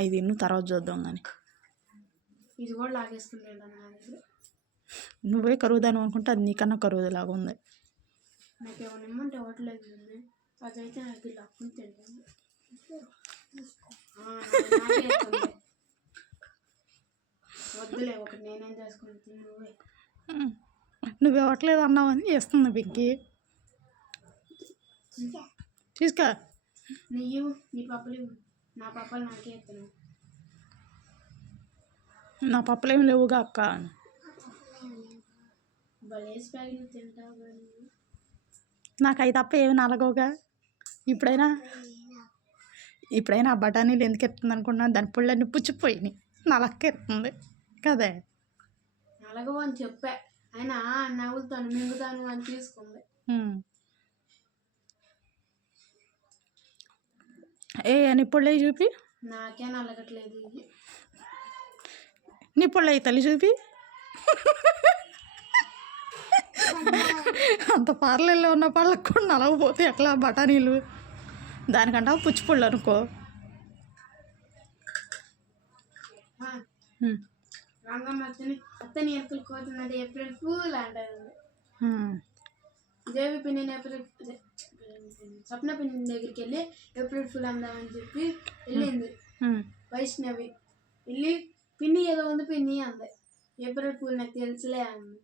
ఐదు ఇన్ను తర్వాత చూద్దాం కానీ ఇది కూడా లాగేసుకుంటాను. నువ్వే కరువుదాను అనుకుంటే అది నీకన్నా కరువులాగా ఉంది. నాకేమైనా ఇమ్మంటే ఇవ్వట్లేదు. అదైతే నాకు లాక్కుని తింటాను. వద్దులే, ఒకటి నేనేం చేసుకుంటాను. నువ్వు ఇవ్వట్లేదు అన్నావని చేస్తుంది పింకీ. తీసుకో. నీవు నీ పప్పులు, నా పప్పులు నాకే ఎత్తున్నావు. నా పప్పులు ఏమి లేవుగా అక్క. బలేసి ప్యాకెట్ తింటావు కానీ నాకు అవి తప్ప ఏమి నలగవుగా. ఇప్పుడైనా ఆ బఠానీలు ఎందుకు ఎత్తుంది అనుకున్నా, దాని పుళ్ళన్నీ పుచ్చిపోయినాయి. నలక్క ఎత్తుంది కదే. నలగవు అని చెప్పా, అయినా నవ్వుతాను మింగుతాను అని తీసుకుంది. నీ పుళ్ళవి చూపి. నాకే నలగట్లేదు. నీ పుళ్ళవి తల్లి చూపి. అంత పార్లర్లో ఉన్న పళ్ళకు కూడా నలగపోతే ఎట్లా బఠానీలు? దానికంటే పుచ్చిపుళ్ళు అనుకో. అత్తని ఎప్పుడు కోతున్నది ఏప్రిల్ ఫూల్ అంటారు. దేవి పిన్ని స్వప్న పిన్ని దగ్గరికి వెళ్ళి ఏప్రిల్ ఫుల్ అందామని చెప్పి వెళ్ళింది వైష్ణవి. వెళ్ళి పిన్ని ఏదో ఉంది పిన్ని అంది. ఏప్రిల్ ఫుల్ నాకు తెలుసులే అంది.